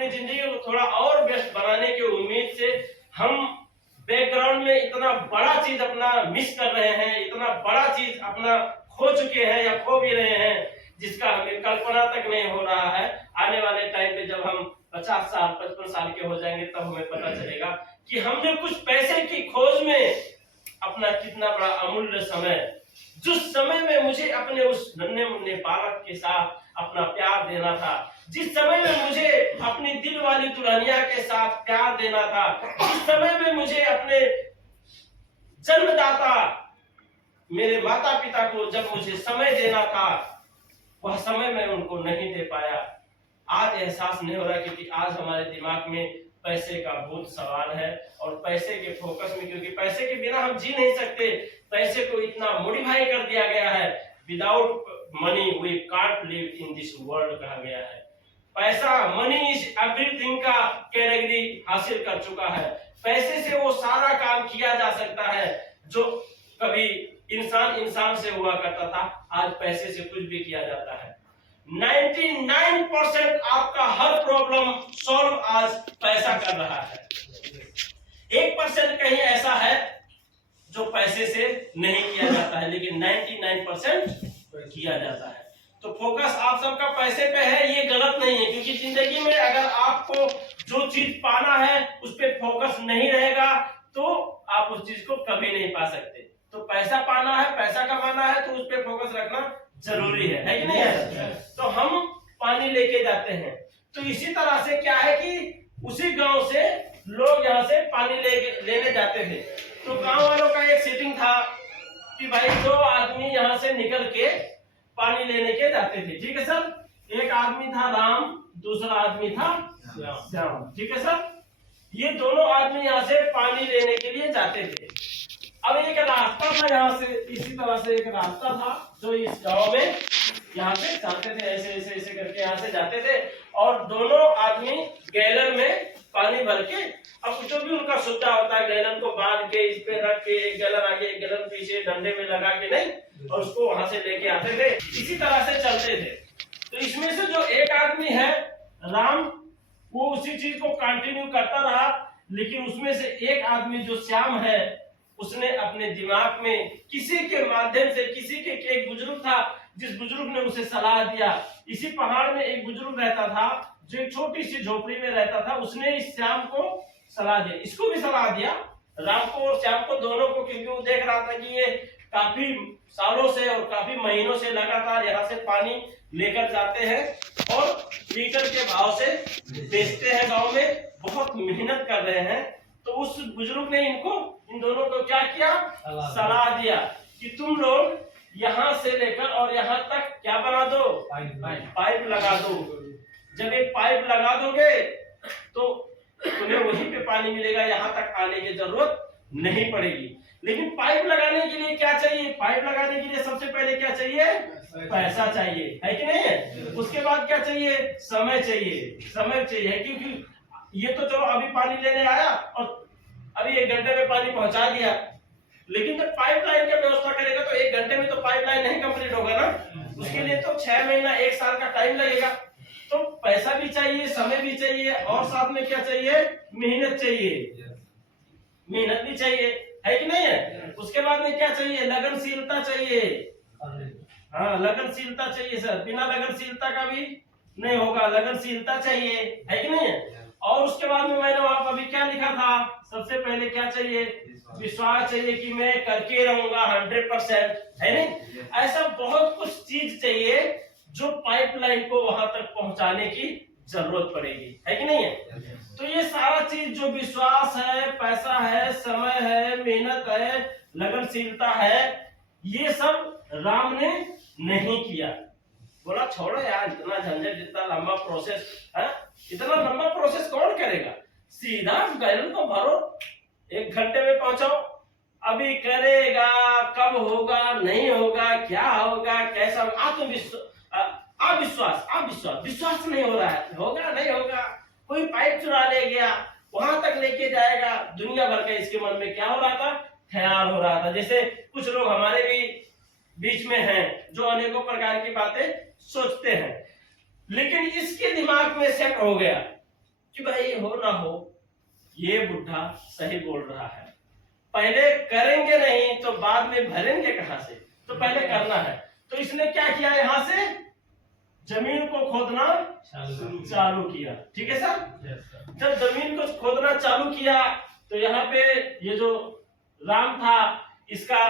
अपनी जिंदगी को थोड़ा और व्यस्त बनाने की उम्मीद से हम बैकग्राउंड में इतना बड़ा चीज अपना मिस कर रहे हैं, इतना बड़ा चीज अपना खो चुके हैं या खो भी रहे हैं, जिसका हमें कल्पना तक नहीं हो रहा है। आने वाले टाइम पे जब हम 50 साल 55 साल के हो जाएंगे तब हमें पता चलेगा कि हमने कुछ पैसे की खोज में अपना कितना बड़ा अमूल्य समय, जिस समय में मुझे अपने उस नन्हे मुन्ने बालक के साथ अपना प्यार देना था, जिस समय में मुझे अपनी दिल वाली दुल्हनिया के साथ प्यार देना था, जिस समय में मुझे अपने जन्मदाता मेरे माता पिता को जब मुझे समय देना था, वह समय मैं उनको नहीं दे पाया। आज एहसास नहीं हो रहा क्योंकि आज हमारे दिमाग में पैसे का बहुत सवाल है और पैसे के फोकस में, क्योंकि पैसे के बिना हम जी नहीं सकते। पैसे को इतना मॉडिफाई कर दिया गया है, without money we can't live in this world कहा गया है। पैसा, मनी इज एवरीथिंग का कैटेगरी हासिल कर चुका है। पैसे से वो सारा काम किया जा सकता है जो कभी इंसान से हुआ करता था, आज पैसे से कुछ भी किया जाता है। 99% आपका हर प्रॉब्लम सॉल्व आज पैसा कर रहा है। 1% कहीं ऐसा है जो पैसे से नहीं किया जाता है, लेकिन 99% किया जाता है। तो फोकस आप सबका पैसे पे है, ये गलत नहीं है, क्योंकि जिंदगी में अगर आपको जो चीज पाना है उस पर फोकस नहीं रहेगा तो आप उस चीज को कभी नहीं पा सकते। तो पैसा पाना है, पैसा कमाना है तो उस पर फोकस रखना जरूरी है कि नहीं है? तो हम पानी लेके जाते हैं, तो इसी तरह से क्या है कि उसी गांव से लोग यहाँ से पानी लेने जाते थे। तो गांव वालों का एक सेटिंग था कि भाई 2 आदमी यहाँ से निकल के पानी लेने के जाते थे, ठीक है सर। एक आदमी था राम, दूसरा आदमी था श्याम, ठीक है सर। ये दोनों आदमी यहाँ से पानी लेने के लिए जाते थे। अब एक रास्ता था यहाँ से, इसी तरह से एक रास्ता था जो इस गांव में यहाँ से जाते थे, ऐसे ऐसे ऐसे करके यहाँ से जाते थे। और दोनों आदमी गैलन में पानी भर के, अब जो भी उनका सुविधा होता है, गैलन को बांध के इस पे रख के, एक गैलन आगे एक गैलन पीछे डंडे में लगा के नहीं, और उसको वहां से लेके आते थे, इसी तरह से चलते थे। तो इसमें से जो एक आदमी है राम, वो उसी चीज को कंटिन्यू करता रहा, लेकिन उसमें से एक आदमी जो श्याम है, उसने अपने दिमाग में किसी के माध्यम से, एक बुजुर्ग था जिस बुजुर्ग ने उसे सलाह दिया। इसी पहाड़ में एक बुजुर्ग रहता था जो एक छोटी सी झोपड़ी में रहता था, उसने इस श्याम को सलाह दी, इसको भी सलाह दिया, राम को और श्याम को, दोनों को, क्योंकि वो देख रहा था कि ये काफी सालों से और काफी महीनों से लगातार यहाँ से पानी लेकर जाते हैं और लीटर के भाव से बेचते हैं, गाँव में बहुत मेहनत कर रहे हैं। तो उस बुजुर्ग ने इन दोनों को क्या किया, सलाह दिया कि तुम लोग यहाँ से लेकर और यहाँ तक क्या बना दो, पाइप लगा दो। जब एक पाइप लगा दोगे तो तुम्हें वहीं पे पानी मिलेगा, यहाँ तक आने की जरूरत नहीं पड़ेगी। लेकिन पाइप लगाने के लिए क्या चाहिए? पाइप लगाने के लिए सबसे पहले क्या चाहिए? पैसा चाहिए, है कि नहीं है? उसके बाद क्या चाहिए? समय चाहिए, समय चाहिए, क्योंकि ये तो चलो अभी पानी लेने आया और अभी 1 घंटे में पानी पहुंचा दिया, लेकिन जब पाइपलाइन की व्यवस्था करेगा तो 1 घंटे में तो पाइपलाइन नहीं कंप्लीट होगा ना, उसके लिए तो 6 महीना 1 साल का टाइम लगेगा। तो पैसा भी चाहिए, समय भी चाहिए, और साथ में क्या चाहिए? मेहनत चाहिए, मेहनत भी चाहिए, है कि नहीं है? उसके बाद में क्या चाहिए? लगनशीलता चाहिए। हाँ, लगनशीलता चाहिए सर, बिना लगनशीलता का भी नहीं होगा, लगनशीलता चाहिए, है कि नहीं है? और उसके बाद में मैंने वहां पर अभी क्या लिखा था, सबसे पहले क्या चाहिए? विश्वास चाहिए कि मैं करके रहूंगा 100%, है नहीं? ऐसा बहुत कुछ चीज चाहिए जो पाइपलाइन को वहां तक पहुंचाने की जरूरत पड़ेगी, है कि नहीं है? तो ये सारा चीज जो विश्वास है, पैसा है, समय है, मेहनत है, लगनशीलता है, ये सब राम ने नहीं किया। बोला छोड़ो यार, इतना झंझट, इतना लंबा प्रोसेस है, इतना लंबा प्रोसेस कौन करेगा? सीधा गैलन को भरो, 1 घंटे में पहुंचाओ। अभी करेगा, कब होगा, नहीं होगा, क्या होगा, कैसा होगा, अविश्वास, विश्वास नहीं हो रहा है, होगा नहीं होगा, कोई पाइप चुरा ले गया, वहां तक लेके जाएगा, दुनिया भर का इसके मन में क्या हो रहा था? ख्याल हो रहा था। जैसे कुछ लोग हमारे भी बीच में हैं जो अनेकों प्रकार की बातें सोचते हैं, लेकिन इसके दिमाग में सेट हो गया कि भाई हो ना हो, ये बुढ़ा सही बोल रहा है, पहले करेंगे नहीं तो बाद में भरेंगे कहां से, तो पहले करना है। तो इसने क्या किया, यहां से जमीन को खोदना चालू किया। ठीक है सर। जब जमीन को खोदना चालू किया तो यहाँ पे ये जो राम था इसका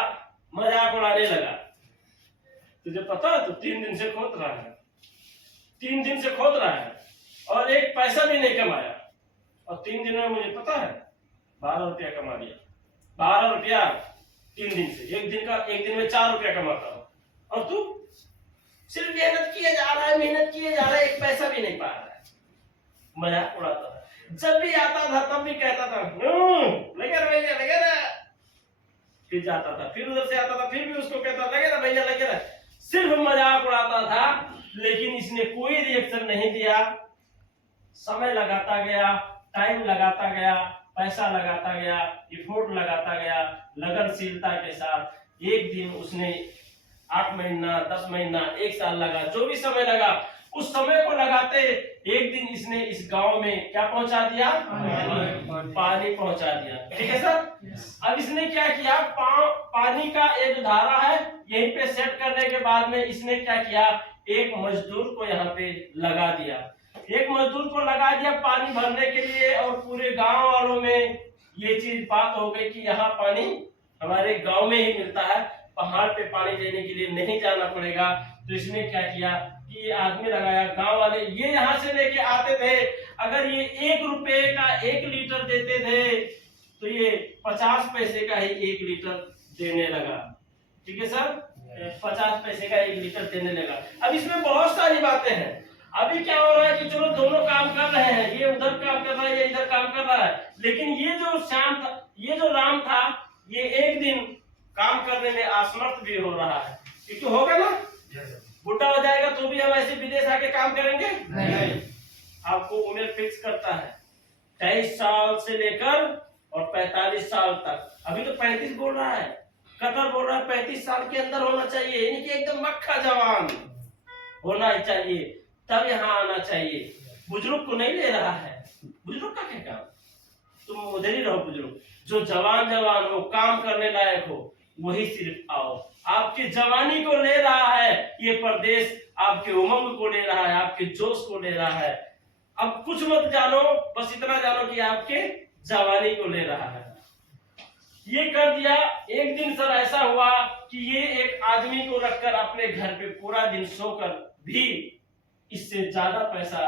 मजाक उड़ाने लगा। तुझे पता है, तो 3 दिन से खोद रहा है, 3 दिन से खोद रहा है और एक पैसा भी नहीं कमाया, और 3 दिन में मुझे पता है 12 रुपया कमा लिया। 12 रुपया 3 दिन से, एक दिन में 4 रुपया कमाता हूँ, और तू सिर्फ मेहनत किए जा रहा है, मेहनत किए जा रहा है, एक पैसा भी नहीं पा रहा है, मजाक उड़ाता था। जब भी आता था तब भी कहता था लगे रहा भैया, लगे रहा, फिर जाता था, फिर उधर से आता था, फिर भी उसको कहता लगे रहा भैया, लगे रहा, सिर्फ मजाक उड़ाता था। लेकिन इसने कोई रिएक्शन नहीं दिया, समय लगाता गया, टाइम लगाता गया, पैसा लगाता गया, एफोर्ट लगाता गया, लगनशीलता के साथ। एक दिन उसने 8 महीना, 10 महीना, 1 साल लगा, जो भी समय लगा, उस समय को लगाते एक दिन इसने इस गांव में क्या पहुंचा दिया, पानी पहुंचा दिया। ठीक है सर। अब इसने क्या किया, पानी का ये जो धारा है यहीं पे सेट करने के बाद में इसने क्या किया, एक मजदूर को यहाँ पे लगा दिया, एक मजदूर को लगा दिया पानी भरने के लिए। और पूरे गांव वालों में ये चीज बात हो गई कि यहाँ पानी हमारे गांव में ही मिलता है, पहाड़ पे पानी लेने के लिए नहीं जाना पड़ेगा। तो इसने क्या किया कि ये आदमी लगाया, गांव वाले ये यहाँ से लेके आते थे, अगर ये 1 रुपए का 1 लीटर देते थे तो ये 50 पैसे का ही 1 लीटर देने लगा। ठीक है सर, 50 पैसे का 1 लीटर देने लगा। अब इसमें बहुत सारी बातें हैं। अभी क्या हो रहा है कि चलो दोनों काम कर रहे हैं, ये उधर काम कर रहा है, ये इधर काम कर रहा है, लेकिन ये जो श्याम था, ये जो राम था, ये एक दिन काम करने में असमर्थ भी हो रहा है। क्योंकि होगा ना, बुढ़ा हो जाएगा तो भी हम ऐसे विदेश आके काम करेंगे नहीं। आपको उम्र फिक्स करता है 23 साल से लेकर और 45 साल तक। अभी तो 35 बोल रहा है, कतर बोल रहा है 35 साल के अंदर होना चाहिए, यानी कि एकदम मक्खा जवान होना चाहिए, तब यहाँ आना चाहिए। बुजुर्ग को नहीं ले रहा है, बुजुर्ग का क्या काम, तुम उधर ही रहो। बुजुर्ग जो जवान हो, काम करने लायक हो, वही सिर्फ आओ। आपकी जवानी को ले रहा है ये प्रदेश, आपके उमंग को ले रहा है, आपके जोश को ले रहा है। अब कुछ मत जानो, बस इतना जानो कि आपके जवानी को ले रहा है। ये कर दिया। एक दिन सर ऐसा हुआ कि ये एक आदमी को रखकर अपने घर पे पूरा दिन सोकर भी इससे ज्यादा पैसा,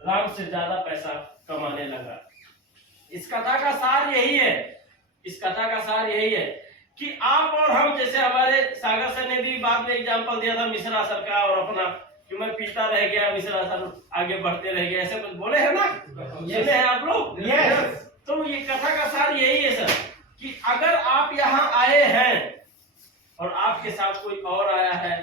राम से ज्यादा पैसा कमाने लगा। इस कथा का सार यही है, इस कथा का सार यही है कि आप और हम, जैसे हमारे सागर सर ने भी बाद में एग्जांपल दिया था मिश्रा सर का, और अपना कि मैं पीता रह गया, मिश्रा सर आगे बढ़ते रह गए, ऐसे कुछ बोले हैं ना, सुने हैं आप लोग। तो ये कथा का सार यही है सर कि अगर आप यहाँ आए हैं और आपके साथ कोई और आया है,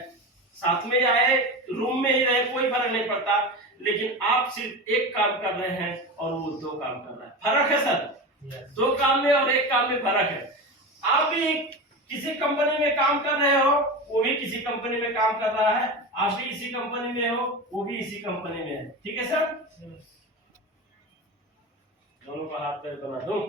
साथ में आए, रूम में ही रहे, कोई फर्क नहीं पड़ता, लेकिन आप सिर्फ एक काम कर रहे हैं और वो 2 काम कर रहा है। फर्क है सर, 2 काम में और 1 काम में फर्क है। आप भी किसी कंपनी में काम कर रहे हो, वो भी किसी कंपनी में काम कर रहा है, आप भी इसी कंपनी में हो, वो भी इसी कंपनी में है। ठीक है सर, दोनों का हाथ पैर बना दूं।